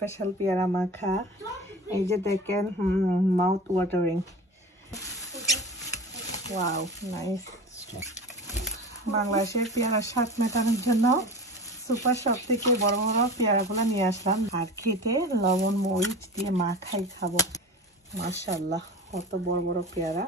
Special পেয়ারা মাখা। এই যে দেখেন, মাউথ ওয়াটারিং। Wow, nice. বাংলাদেশের পেয়ারার স্বাদ মেটানোর জন্য সুপার শপ থেকে বড় বড় পেয়ারাগুলো নিয়ে আসলাম, আর খেতে লবণ মরিচ দিয়ে মাখাই খাবো। মাশাআল্লাহ, কত বড় বড় পেয়ারা।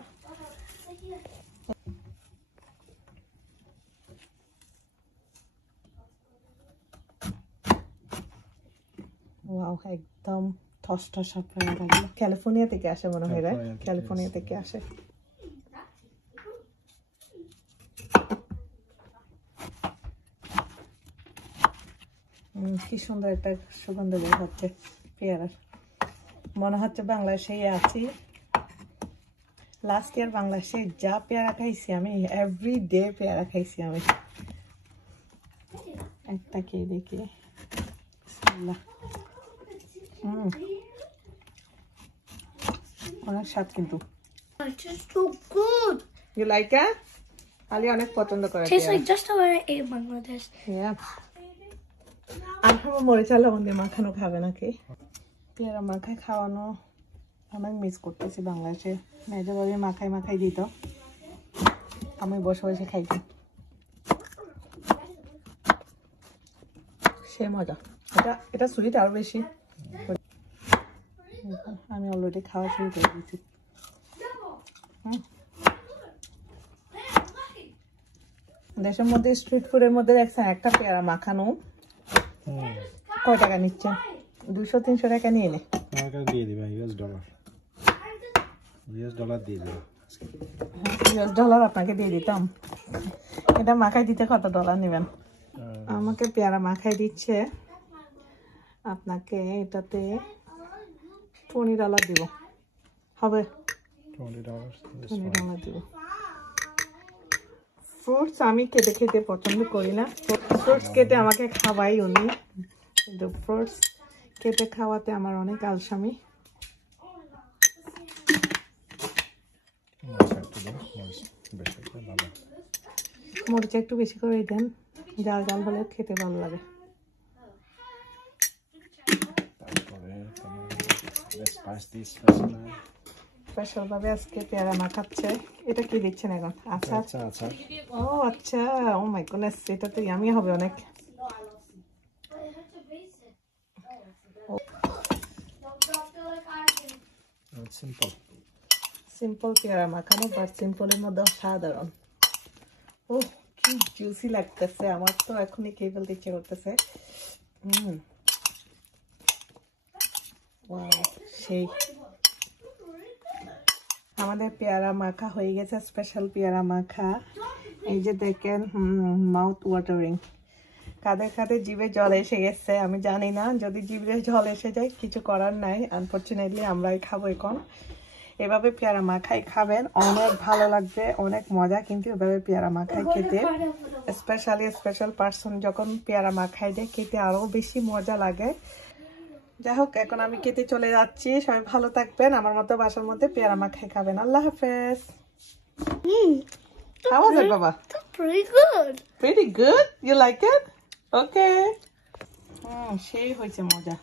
ওয়াও, একদম ঠসঠসা পেয়ারা। ক্যালিফোর্নিয়া থেকে আসে মনে হয়, ক্যালিফোর্নিয়া থেকে আসে। কি সুন্দর একটা সুগন্ধ বের হচ্ছে পেয়ারার। মনে হচ্ছে বাংলাদেশেই আছি। লাস্ট ইয়ার বাংলাদেশে যা পেয়ারা খাইছি আমি, এভরিডে পেয়ারা খাইছি আমি। একটা খেয়ে দেখি। অনেক স্বাদ কিন্তু। You like it? আলি অনেক পছন্দ করে। Tastes like just how I ate Bangladesh. Yeah. আমার মরিচ আর লবণ দিয়ে মাখানো খাবে নাকি? পেয়ারা মাখায় খাওয়ানো অনেক মিস করতেছি বাংলাদেশে। মেজো বাবি মাখাই দিত, আমি বসে বসে খাইতাম। সে মজা। এটা সুইট আরো বেশি। আমি অলরেডি খাওয়া শুরু করে দিয়েছি। দেশের মধ্যে স্ট্রিট ফুডের মধ্যে দেখছেন একটা পেয়ারা মাখানো কয় টাকা নিচ্ছেন? 200-300 টাকা নিয়ে নে। দিয়ে দিবা US ডলার দিয়ে দিবা। US ডলার আপনাকে দিয়ে দিতাম। এটা মাখাই দিতে কত ডলার নেবেন? আমাকে পেয়ারা মাখাই দিচ্ছে, আপনাকে এটাতে $20 দিব। হবে? $20 দিব। ফ্রুটস আমি কেটে খেতে পছন্দ করি না। ফ্রুটস কেটে আমাকে খাওয়াই উনি, কিন্তু ফ্রুটস কেটে খাওয়াতে আমার অনেক আলসামি। মরিচ একটু বেশি করে দেন, জাল জাল হলে খেতে ভালো লাগে। স্পেশাল ভাবে আজকে পেয়ারা মাখাচ্ছে। এটা কি দিচ্ছেন এখন? আচার? ও আচ্ছা, ও মাই গডনেস, এটা তো ইয়ামি হবে অনেক। সিম্পল পেয়ারা মাখানো, বাট সিম্পলের মধ্যে সাধারণ। ও কি জুসি লাগতেছে, আমার তো এখনই খেয়ে ফেলতে ইচ্ছে করতেছে। সেই আমাদের পেয়ারা মাখা হয়ে গেছে, স্পেশাল পেয়ারা মাখা। এই যে দেখেন, মাউথ ওয়াটারিং। কাদের কাদের জিভে জল এসে গেছে আমি জানি না। যদি জিভে জল এসে যায় কিছু করার নাই, আনফরচুনেটলি আমরাই খাবো এখন। এভাবে পেয়ারা মাখাই খাবেন, অনেক ভালো লাগবে, অনেক মজা কিন্তু এভাবে পেয়ারা মাখাই খেতে। স্পেশাল পার্সন যখন পেয়ারা মাখাই দেয় খেতে আরো বেশি মজা লাগে। যাই হোক, এখন আমি খেতে চলে যাচ্ছি। সবাই ভালো থাকবেন, আমার মতো বাসার মধ্যে পেয়ারা মাখাই খাবেন। আল্লাহ হাফেজ। How was it, Baba? That's pretty good. Pretty good? You like it? Okay. সেই হয়েছে মজা।